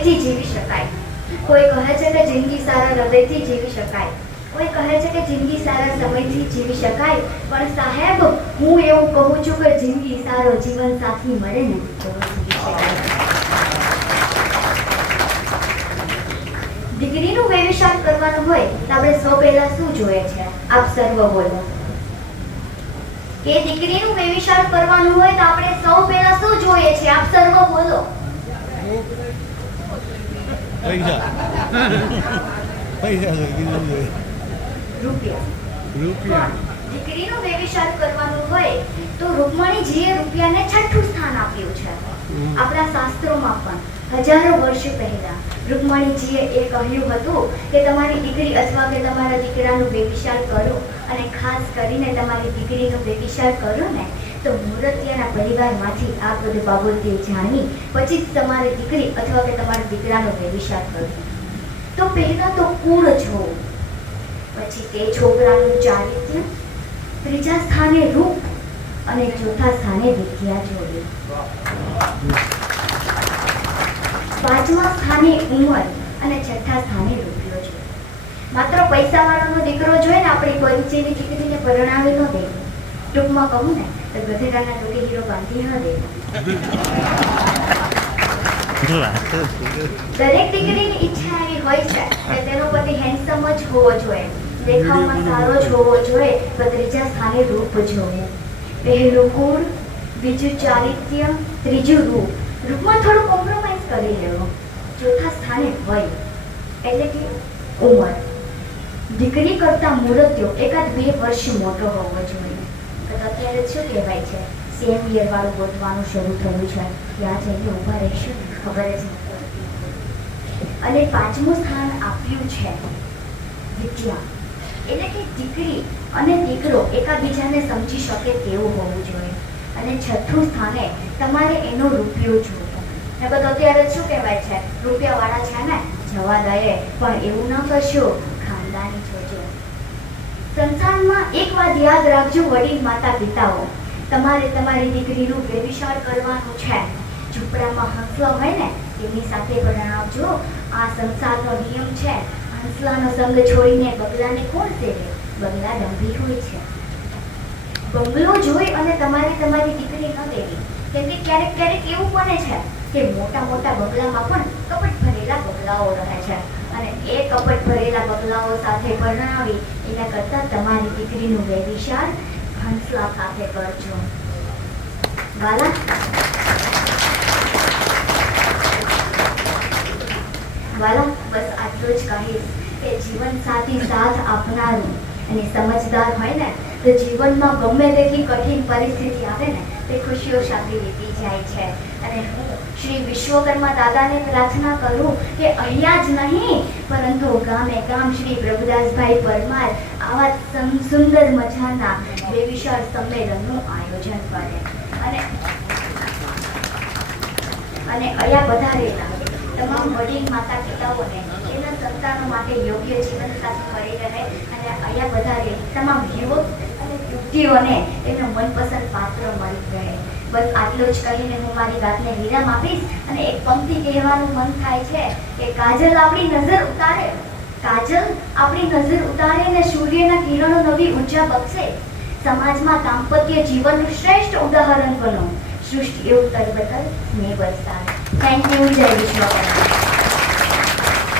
સમયથી જીવી શકાય. કોઈ કહે છે કે જિંદગી સારા હૃદયથી જીવી શકાય, કોઈ કહે છે કે જિંદગી સારા સમયથી જીવી શકાય. પણ સાહેબ, હું એવું કહું છું કે જિંદગી સારો જીવન સાથી મળે ને તો જીવી શકાય. દીકરીનું વેવિશાળ કરવાનું હોય તો આપણે સૌ પહેલા શું જોઈએ છે? આપ સર્વ બોલો કે દીકરીનું વેવિશાળ કરવાનું હોય તો આપણે સૌ પહેલા શું જોઈએ છે? આપ સર્વ બોલો. રૂપિયા. દીકરીનું વેવિશાળ કરવાનું હોય તો રૂકમણીજીએ રૂપિયાને છઠ્ઠું સ્થાન આપ્યું છે. આપણા શાસ્ત્રોમાં પણ હજારો વર્ષ પહેલા રૂકમણીજીએ એ કહ્યું હતું કે તમારી દીકરી અથવા કે તમારા દીકરાનું વેવિશાળ કરો, અને ખાસ કરીને તમારી દીકરીનું વેવિશાળ કરો ને તો મૂર્તિયાના પરિવારમાંથી આ બધી બાબતો જાણી પછી જ તમારી દીકરી અથવા કે તમારા દીકરાનો વેવિશાળ કરો. તો પહેલા તો કુળ જોવું, પછી તે છોકરાનું ચારિત્ર્ય, ત્રીજા સ્થાને રૂપ અને ચોથા સ્થાને વિદ્યા જોવી, પાંચમા સ્થાને ઉંમર અને છઠ્ઠા સ્થાને રૂપિયો જોઈએ. માત્ર પૈસાવાળાનો દીકરો જોઈએ ને આપણી પરિચયની દીકરીને પરણાવી ન દે. ટૂંકમાં કહું ને તો ગધેડાના ડોકે હીરો બાંધી ન દે. દરેક દીકરીની ઈચ્છા એવી હોય છે કે તેનો પતિ હેન્ડસમ જ હોવો જોઈએ, દેખાવમાં સારો જ હોવો જોઈએ. તો ત્રીજા સ્થાને રૂપ જોવું. પહેલું કુળ, બીજું ચારિત્ર્ય, ત્રીજું રૂપ. રૂપમાં થોડું કોમ્પ્રોમાઇઝ કરી લેવું. ચોથા સ્થાને વય એટલે કે ઉંમર. દીકરી કરતા મૂર્તિઓ એકાદ 2 વર્ષ મોટો હોવો જોઈએ. તો અત્યારે શું કહેવાય છે? સેમ યર વાળું ગોતવાનું શરૂ થયું છે. ત્યાં જઈને ઊભા રહીશું ખબર જ નથી. અને પાંચમું સ્થાન આપ્યું છે વિદ્યા, એટલે કે દીકરી અને દીકરો એકાબીજાને સમજી શકે તેવું હોવું જોઈએ. અને છઠ્ઠું સ્થાને તમારે એનો રૂપિયો જોવો. નકર અત્યારે શું કહેવાય છે? રૂપિયાવાળા છે ને જવા દઈએ, પણ એવું ન કરશો, ખાનદાની જોજો. સંસારમાં એક વાત યાદ રાખજો વડીલ માતા પિતાઓ, તમારે તમારી દીકરીનું વેવિશાળ કરવાનું છે. ઝૂંપડામાં હંસલા હોય ને તેમની સાથે પરણાવજો. આ સંસારનો નિયમ છે. હંસલાનો સંગ છોડીને બગલાને કોણ સેવે? બગલા ડંભી હોય છે. બંગલો જોઈ અને તમારી દીકરી ન દેવી, કેમ કે ક્યારેક ક્યારેક એવું બને છે કે મોટા મોટા બંગલામાં પણ કપટ ભરેલા બગલાઓ રહે છે, અને એ કપટ ભરેલા બગલાઓ સાથે પરણાવી એના કરતાં તમારી દીકરીનું વેવિશાળ હંસલા સાથે કરજો. વાલા, બસ આટલું જ કહીશ કે જીવન સાથી સાથ આપનારું અને સમજદાર હોય ને તો જીવનમાં ગમે તેટલી કઠિન પરિસ્થિતિ આવે ને તે ખુશીઓ સાથે વીતી જાય છે. અને હું શ્રી વિશ્વકર્મા દાદાને પ્રાર્થના કરું કે અહીંયા જ નહીં પરંતુ ગામે ગામ શ્રી પ્રભુદાસભાઈ પરમાર આવા સુંદર મજાના વેવિશાળ સંમેલનનું આયોજન કરે અને અહીંયા પધારેલા તમામ વડીલ માતા પિતાઓને એના સંતાનો માટે યોગ્ય જીવન સાથી મળી રહે, અને અહીંયા પધારેલી તમામ યુવક અને યુવતીઓને એનો મનપસંદ પાત્ર મળી રહે. બસ આટલું જ કહીને હું મારી વાતને વિરામ આપીશ. અને એક પંક્તિ કહેવાનું મન થાય છે કે કાજલ આપણી નજર ઉતારે ને સૂર્યના કિરણો નવી ઊર્જા બક્ષે. સમાજમાં દાંપત્ય જીવનનું શ્રેષ્ઠ ઉદાહરણ બનો. સૃષ્ટિ એવું તરબતર સ્નેહ વરસાવે. Thank you. જય વિશ્વકર્મા.